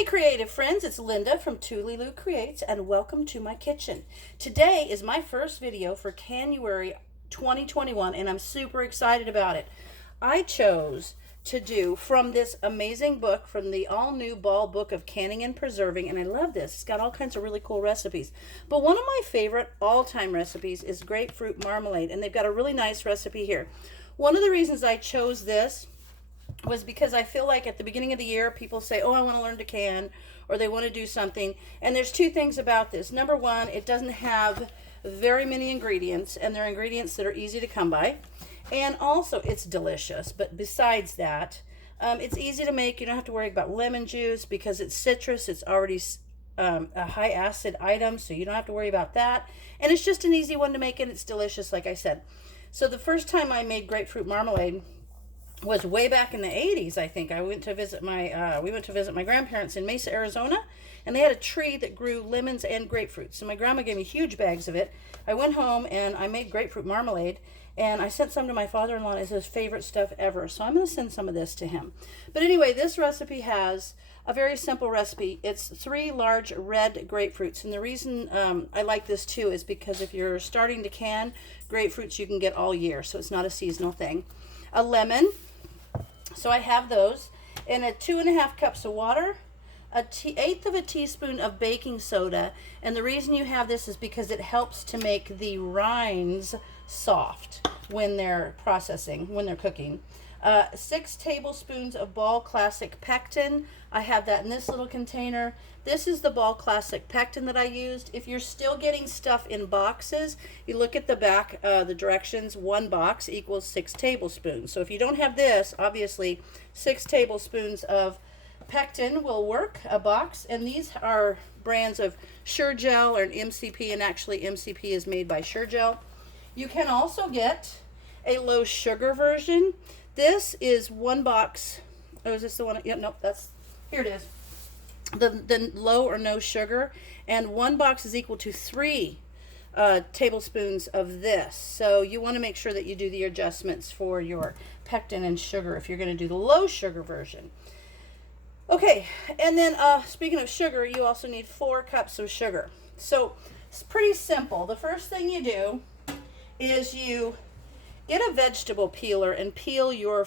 Hey creative friends, it's Linda from Tuliloo Creates and welcome to my kitchen. Today is my first video for January 2021 and I'm super excited about it. I chose to do from this amazing book, from the all-new Ball Book of Canning and Preserving, and I love this. It's got all kinds of really cool recipes. But one of my favorite all-time recipes is grapefruit marmalade, and they've got a really nice recipe here. One of the reasons I chose this was because I feel like at the beginning of the year, people say, oh, I want to learn to can, or they want to do something. And there's two things about this. Number one, it doesn't have very many ingredients, and they're ingredients that are easy to come by. And also, it's delicious. But besides that, it's easy to make. You don't have to worry about lemon juice because it's citrus. It's already a high acid item, so you don't have to worry about that. And it's just an easy one to make, and it's delicious, like I said. So the first time I made grapefruit marmalade was way back in the 80s, I think. We went to visit my grandparents in Mesa, Arizona, and they had a tree that grew lemons and grapefruit. So my grandma gave me huge bags of it. I went home and I made grapefruit marmalade, and I sent some to my father-in-law. It's his favorite stuff ever. So I'm going to send some of this to him. But anyway, this recipe has a very simple recipe. It's 3 large red grapefruits, and the reason I like this too is because if you're starting to can grapefruits, you can get all year, so it's not a seasonal thing. A lemon. So I have those, and 2.5 cups of water, an eighth of a teaspoon of baking soda, and the reason you have this is because it helps to make the rinds soft when they're cooking. 6 tablespoons of Ball Classic pectin. I have that in this little container. This is the Ball Classic pectin that I used. If you're still getting stuff in boxes, you look at the back, the directions. 1 box equals 6 tablespoons. So if you don't have this, obviously 6 tablespoons of pectin will work, a box. And these are brands of Sure-Gel or an MCP, and actually MCP is made by Sure-Gel. You can also get a low sugar version. This is 1 box. Oh, is this the one? Yeah, nope, here it is. The low or no sugar, and 1 box is equal to 3 tablespoons of this. So you want to make sure that you do the adjustments for your pectin and sugar if you're going to do the low sugar version. Okay, and then speaking of sugar, you also need 4 cups of sugar. So it's pretty simple. The first thing you do is you get a vegetable peeler and peel your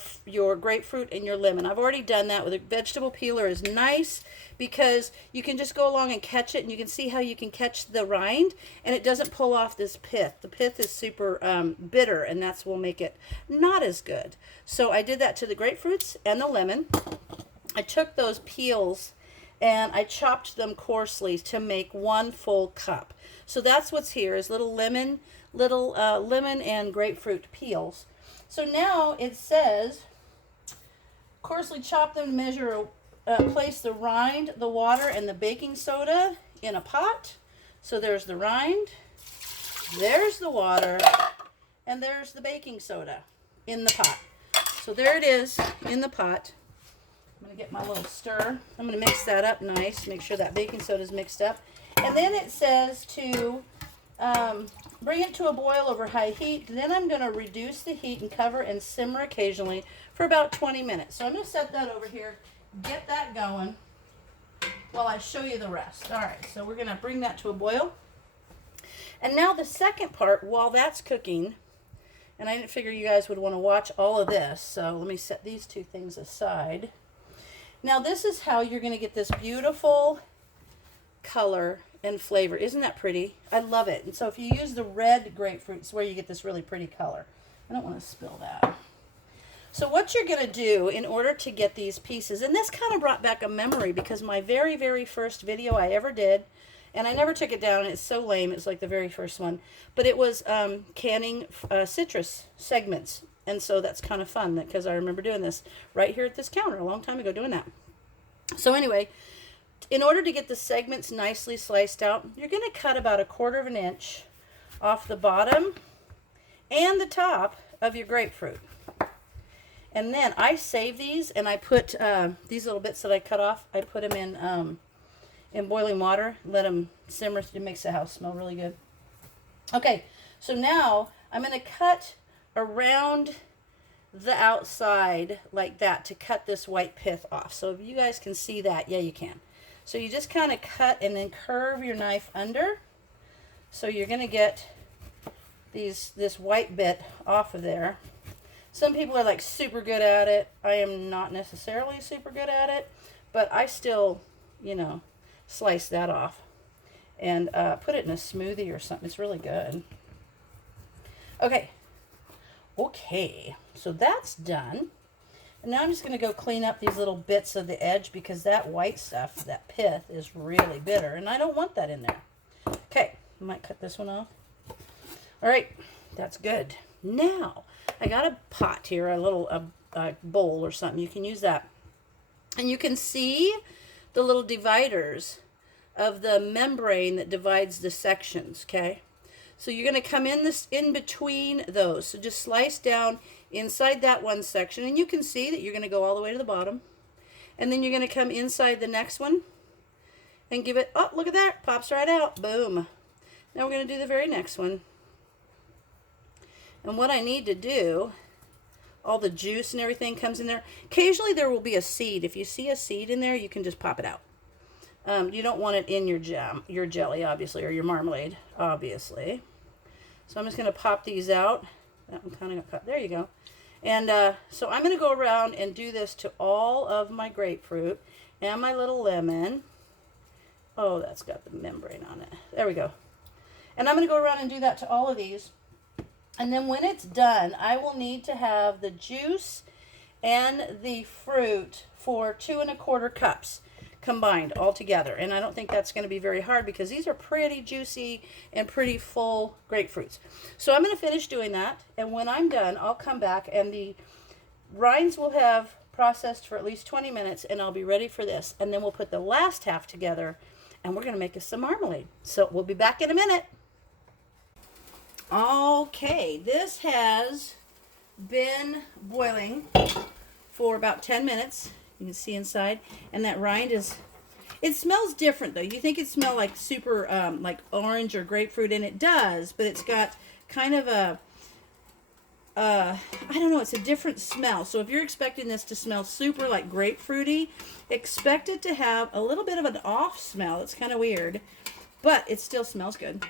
grapefruit and your lemon. I've already done that with a vegetable peeler. Is nice because you can just go along and catch it, and you can see how you can catch the rind, and it doesn't pull off this pith. The pith is super bitter, and that's will make it not as good. So I did that to the grapefruits and the lemon. I took those peels and I chopped them coarsely to make 1 full cup. So that's what's here is little lemon and grapefruit peels. So now it says, coarsely chop them, measure, place the rind, the water, and the baking soda in a pot. So there's the rind, there's the water, and there's the baking soda in the pot. So there it is in the pot. I'm going to get my little stir. I'm going to mix that up nice, make sure that baking soda is mixed up. And then it says to bring it to a boil over high heat. Then I'm going to reduce the heat and cover and simmer occasionally for about 20 minutes. So I'm going to set that over here, get that going while I show you the rest. All right, so we're going to bring that to a boil. And now the second part, while that's cooking, and I didn't figure you guys would want to watch all of this, so let me set these 2 things aside. Now this is how you're going to get this beautiful color and flavor. Isn't that pretty? I love it. And so if you use the red grapefruit, it's where you get this really pretty color. I don't want to spill that. So what you're going to do in order to get these pieces, and this kind of brought back a memory because my very, very first video I ever did, and I never took it down, it's so lame, it's like the very first one, but it was canning citrus segments. And so that's kind of fun because I remember doing this right here at this counter a long time ago doing that. So anyway, in order to get the segments nicely sliced out, you're going to cut about 1/4 inch off the bottom and the top of your grapefruit. And then I save these, and I put these little bits that I cut off, I put them in boiling water, let them simmer. It makes the house smell really good. Okay, so now I'm going to cut around the outside like that to cut this white pith off. So if you guys can see that, yeah, you can. So you just kind of cut and then curve your knife under. So you're going to get this white bit off of there. Some people are like super good at it. I am not necessarily super good at it, but I still, you know, slice that off and put it in a smoothie or something. It's really good. Okay. Okay. So that's done. And now I'm just going to go clean up these little bits of the edge because that white stuff, that pith, is really bitter. And I don't want that in there. Okay. I might cut this one off. All right. That's good. Now, I got a pot here, a little bowl or something. You can use that. And you can see the little dividers of the membrane that divides the sections, okay? So you're going to come in between those. So just slice down inside that one section, and you can see that you're going to go all the way to the bottom. And then you're going to come inside the next one and give it, oh, look at that, pops right out. Boom. Now we're going to do the very next one. And what I need to do, all the juice and everything comes in there. Occasionally there will be a seed. If you see a seed in there, you can just pop it out. You don't want it in your jam, your jelly, obviously, or your marmalade, obviously. So I'm just going to pop these out. That one kind of got cut. There you go. And so I'm going to go around and do this to all of my grapefruit and my little lemon. Oh, that's got the membrane on it. There we go. And I'm going to go around and do that to all of these. And then when it's done, I will need to have the juice and the fruit for 2 1/4 cups combined all together. And I don't think that's going to be very hard because these are pretty juicy and pretty full grapefruits. So I'm going to finish doing that. And when I'm done, I'll come back and the rinds will have processed for at least 20 minutes and I'll be ready for this. And then we'll put the last half together and we're going to make us some marmalade. So we'll be back in a minute. Okay, this has been boiling for about 10 minutes. You can see inside, and that rind is, it smells different though. You think it smells like super like orange or grapefruit, and it does, but it's got kind of a I don't know, it's a different smell. So if you're expecting this to smell super like grapefruity, expect it to have a little bit of an off smell. It's kind of weird, but it still smells good.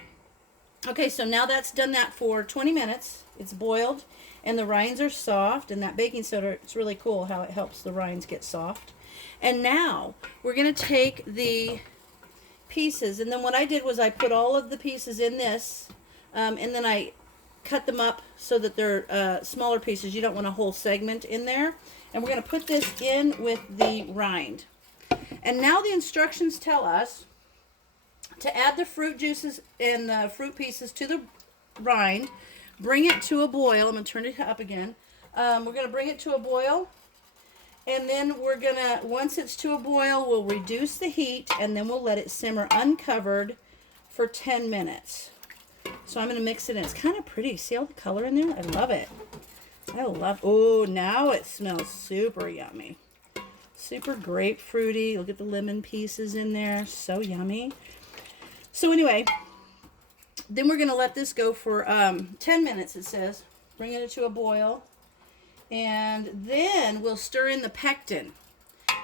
Okay, so now that's done that for 20 minutes. It's boiled, and the rinds are soft, and that baking soda, it's really cool how it helps the rinds get soft. And now we're going to take the pieces, and then what I did was I put all of the pieces in this, and then I cut them up so that they're smaller pieces. You don't want a whole segment in there. And we're going to put this in with the rind. And now the instructions tell us to add the fruit juices and the fruit pieces to the rind, bring it to a boil. I'm going to turn it up again. We're going to bring it to a boil, and then we're going to, once it's to a boil, we'll reduce the heat, and then we'll let it simmer uncovered for 10 minutes. So I'm going to mix it in. It's kind of pretty. See all the color in there? I love it. I love, oh, now it smells super yummy. Super grapefruity. Look at the lemon pieces in there. So yummy. So anyway, then we're going to let this go for 10 minutes, it says. Bring it to a boil. And then we'll stir in the pectin.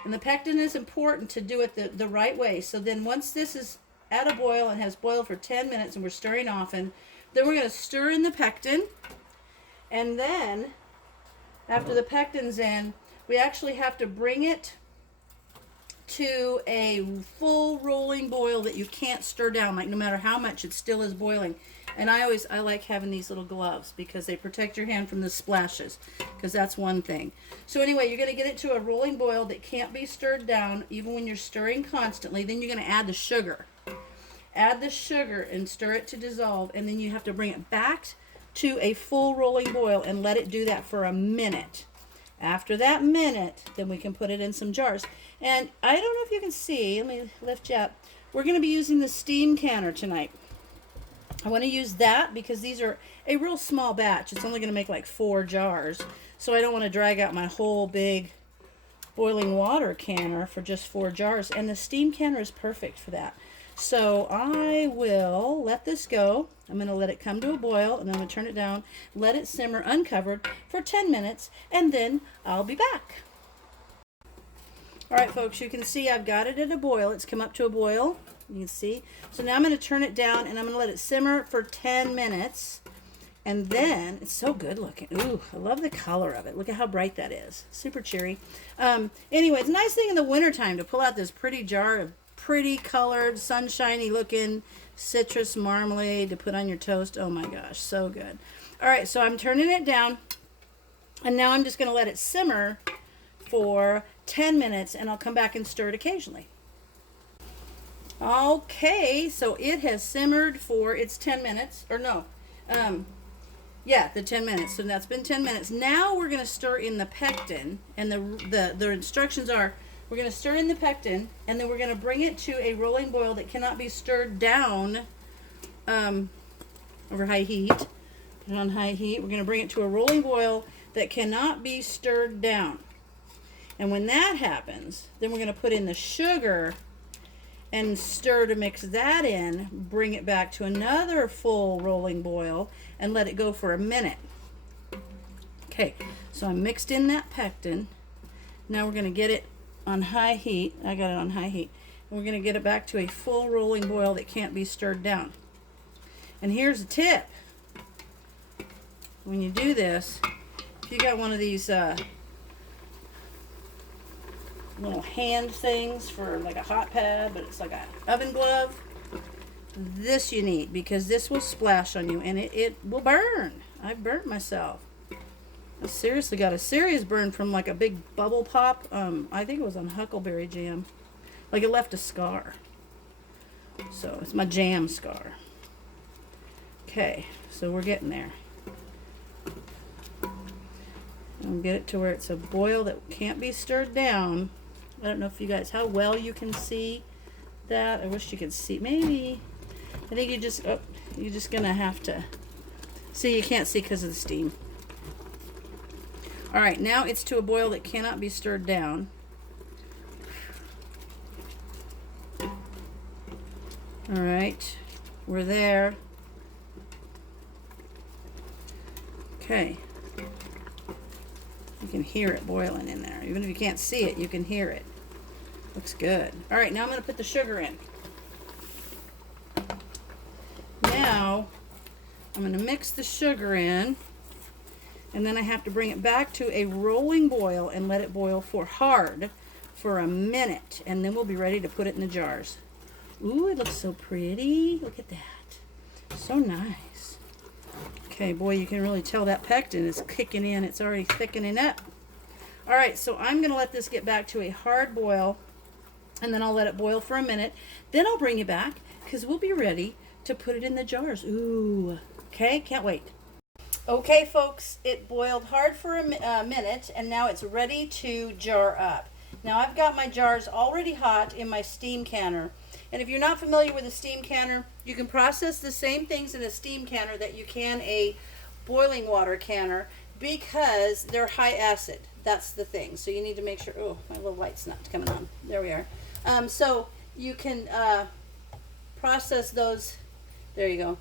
And the pectin is important to do it the right way. So then once this is at a boil and has boiled for 10 minutes and we're stirring often, then we're going to stir in the pectin. And then, after the pectin's in, we actually have to bring it to a full rolling boil that you can't stir down, like no matter how much it still is boiling. And I like having these little gloves because they protect your hand from the splashes, because that's one thing. So anyway, you're going to get it to a rolling boil that can't be stirred down even when you're stirring constantly. Then you're going to add the sugar. Add the sugar and stir it to dissolve, and then you have to bring it back to a full rolling boil and let it do that for a minute. After that minute, then we can put it in some jars. And I don't know if you can see, let me lift you up. We're going to be using the steam canner tonight. I want to use that because these are a real small batch. It's only going to make like 4 jars. So I don't want to drag out my whole big boiling water canner for just 4 jars. And the steam canner is perfect for that. So I will let this go. I'm going to let it come to a boil, and then I'm going to turn it down, let it simmer uncovered for 10 minutes, and then I'll be back. All right, folks, you can see I've got it at a boil. It's come up to a boil. You can see. So now I'm going to turn it down and I'm going to let it simmer for 10 minutes. And then, it's so good looking. Ooh, I love the color of it. Look at how bright that is. Super cheery. Anyway, it's a nice thing in the wintertime to pull out this pretty jar of pretty colored, sunshiny looking citrus marmalade to put on your toast. Oh my gosh, so good. All right, so I'm turning it down. And now I'm just going to let it simmer for 10 minutes and I'll come back and stir it occasionally. Okay, so it has simmered for its 10 minutes, or no, yeah, the 10 minutes. So that's been 10 minutes. Now we're going to stir in the pectin, and the instructions are we're going to stir in the pectin, and then we're going to bring it to a rolling boil that cannot be stirred down over high heat. Put it on high heat. We're going to bring it to a rolling boil that cannot be stirred down. And when that happens, then we're going to put in the sugar and stir to mix that in, bring it back to another full rolling boil, and let it go for a minute. Okay, so I mixed in that pectin. Now we're going to get it on high heat. I got it on high heat. And we're going to get it back to a full rolling boil that can't be stirred down. And here's a tip. When you do this, if you got one of these little hand things for like a hot pad, but it's like an oven glove, this you need, because this will splash on you and it will burn. I burnt myself. I seriously got a serious burn from like a big bubble pop. I think it was on huckleberry jam. Like it left a scar. So it's my jam scar. Okay, so we're getting there. I'll get it to where it's a boil that can't be stirred down. I don't know if you guys, how well you can see that. I wish you could see. Maybe. I think you're just going to have to. See, you can't see because of the steam. All right, now it's to a boil that cannot be stirred down. All right, we're there. Okay. You can hear it boiling in there. Even if you can't see it, you can hear it. Looks good. All right, now I'm going to put the sugar in. Now, I'm going to mix the sugar in, and then I have to bring it back to a rolling boil and let it boil for a minute, and then we'll be ready to put it in the jars. Ooh, it looks so pretty. Look at that. So nice. Okay, boy, you can really tell that pectin is kicking in. It's already thickening up. All right, so I'm going to let this get back to a hard boil, and then I'll let it boil for a minute. Then I'll bring it back because we'll be ready to put it in the jars. Ooh, okay, can't wait. Okay, folks, it boiled hard for a minute, and now it's ready to jar up. Now I've got my jars already hot in my steam canner. And if you're not familiar with a steam canner, you can process the same things in a steam canner that you can a boiling water canner because they're high acid. That's the thing. So you need to make sure, oh, my little light's not coming on. There we are. So you can process those, there you go,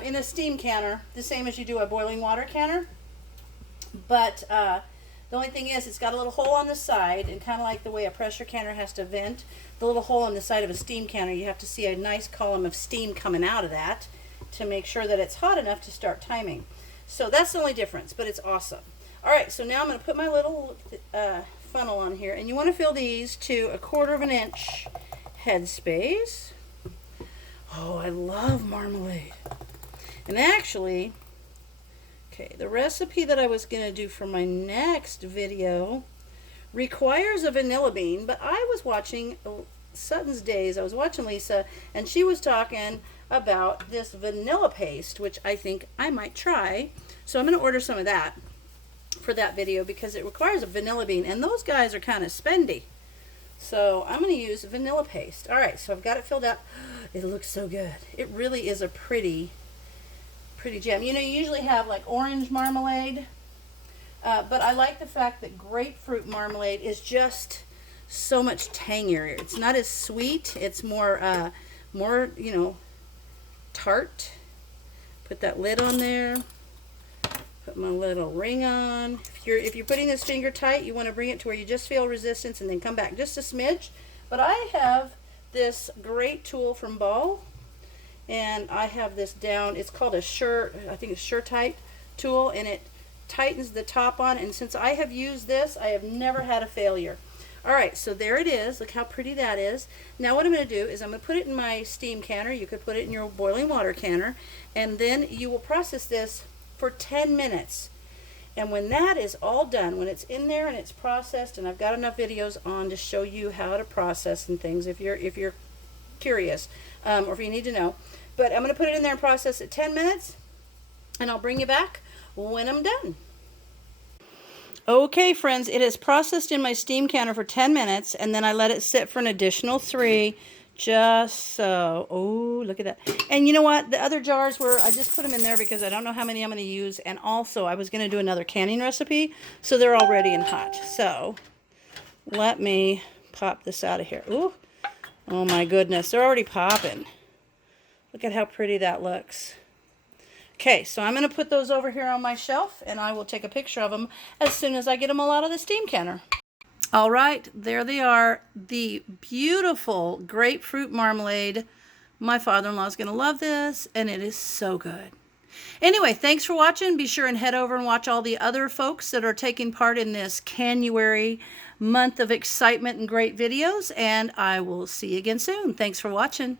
in a steam canner, the same as you do a boiling water canner. But the only thing is, it's got a little hole on the side, and kind of like the way a pressure canner has to vent, the little hole on the side of a steam canner, you have to see a nice column of steam coming out of that to make sure that it's hot enough to start timing. So that's the only difference, but it's awesome. All right, so now I'm going to put my little funnel on here, and you want to fill these to 1/4 inch headspace. Oh, I love marmalade. And actually, okay, the recipe that I was going to do for my next video requires a vanilla bean, but I was watching SuttonsDaze. I was watching Lisa, and she was talking about this vanilla paste, which I think I might try. So I'm going to order some of that for that video because it requires a vanilla bean, and those guys are kind of spendy. So I'm going to use vanilla paste. All right, so I've got it filled up. It looks so good. It really is a pretty jam. You know, you usually have like orange marmalade, but I like the fact that grapefruit marmalade is just so much tangier. It's not as sweet. It's more, you know, tart. Put that lid on there. Put my little ring on. If if you're putting this finger tight, you want to bring it to where you just feel resistance and then come back just a smidge. But I have this great tool from Bealles, and I have this down. It's called a I think it's Sure-Tight tool, and it tightens the top on. And since I have used this, I have never had a failure. All right, so there it is. Look how pretty that is. Now what I'm going to do is I'm going to put it in my steam canner. You could put it in your boiling water canner, and then you will process this for 10 minutes. And when that is all done, when it's in there and it's processed, and I've got enough videos on to show you how to process and things if you're curious, or if you need to know. But I'm going to put it in there and process it 10 minutes, and I'll bring you back when I'm done. Okay, friends, it is processed in my steam canner for 10 minutes, and then I let it sit for an additional 3, just so. Oh, look at that. And you know what? The other jars I just put them in there because I don't know how many I'm going to use, and also I was going to do another canning recipe, so they're all ready and hot. So let me pop this out of here. Ooh, oh my goodness, they're already popping. Look at how pretty that looks. Okay, so I'm going to put those over here on my shelf, and I will take a picture of them as soon as I get them all out of the steam canner. All right, there they are, the beautiful grapefruit marmalade. My father-in-law is going to love this, and it is so good. Anyway, thanks for watching. Be sure and head over and watch all the other folks that are taking part in this Canuary month of excitement and great videos, and I will see you again soon. Thanks for watching.